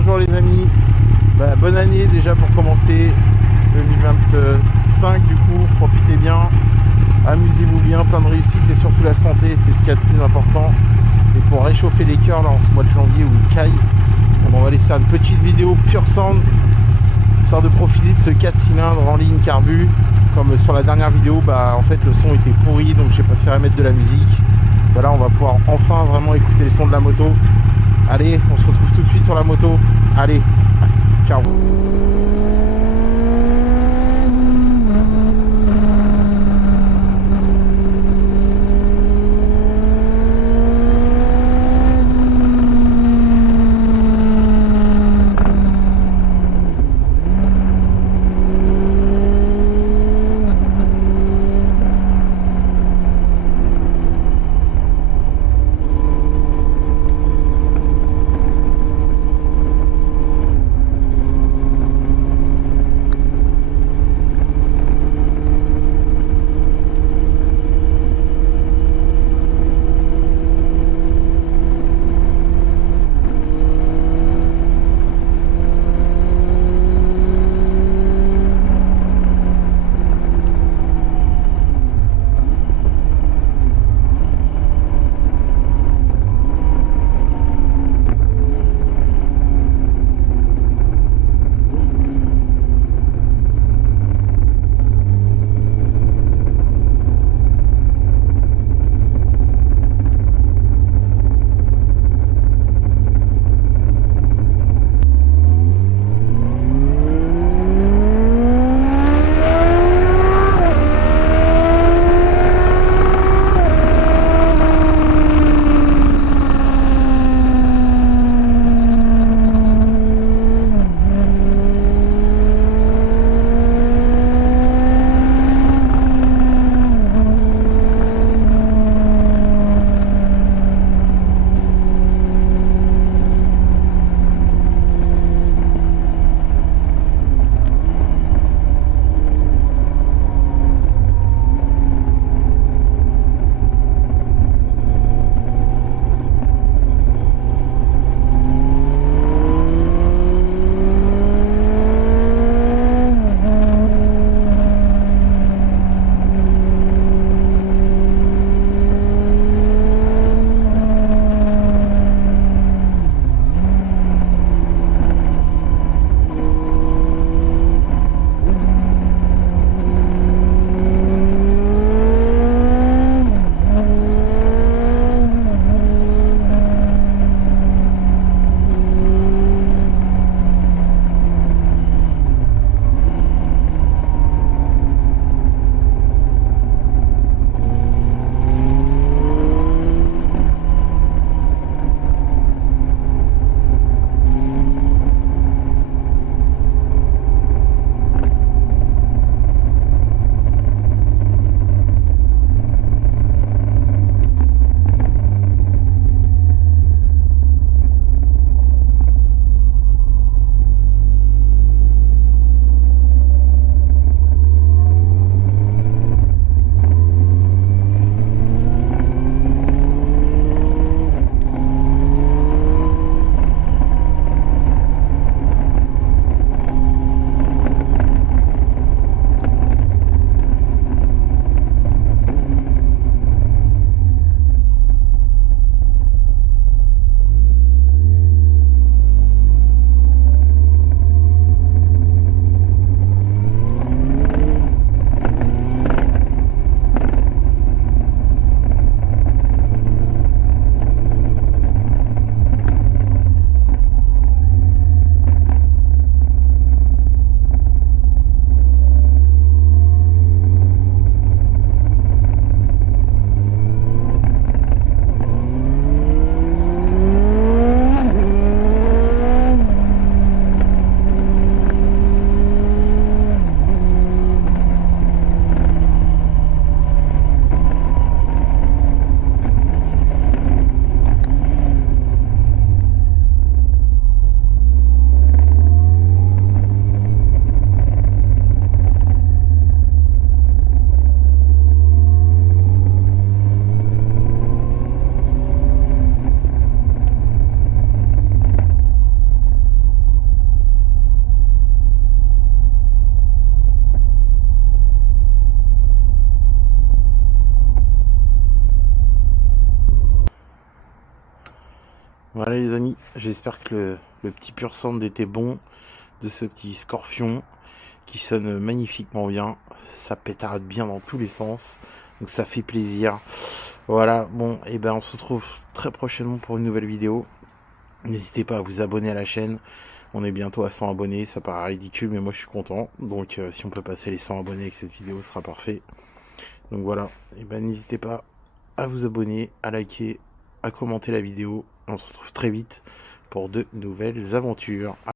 bonjour les amis. Bonne année déjà pour commencer 2025 du coup, profitez bien, amusez-vous bien, plein de réussite et surtout la santé, c'est ce qu'il y a de plus important. Et pour réchauffer les cœurs là en ce mois de janvier où il caille, on va aller faire une petite vidéo pure sound, histoire de profiter de ce 4 cylindres en ligne carbu. Comme sur la dernière vidéo, en fait le son était pourri, donc j'ai préféré mettre de la musique. Voilà, on va pouvoir enfin vraiment écouter les sons de la moto. Allez, on se retrouve tout de suite sur la moto. Allez, ciao. Voilà les amis, j'espère que le petit pur sound était bon de ce petit Scorpion qui sonne magnifiquement bien. Ça pétarde bien dans tous les sens, donc ça fait plaisir. Voilà, bon, et ben on se retrouve très prochainement pour une nouvelle vidéo. N'hésitez pas à vous abonner à la chaîne. On est bientôt à 100 abonnés, ça paraît ridicule, mais moi je suis content. Donc si on peut passer les 100 abonnés avec cette vidéo, ce sera parfait. Donc voilà, et ben n'hésitez pas à vous abonner, à liker, à commenter la vidéo. On se retrouve très vite pour de nouvelles aventures.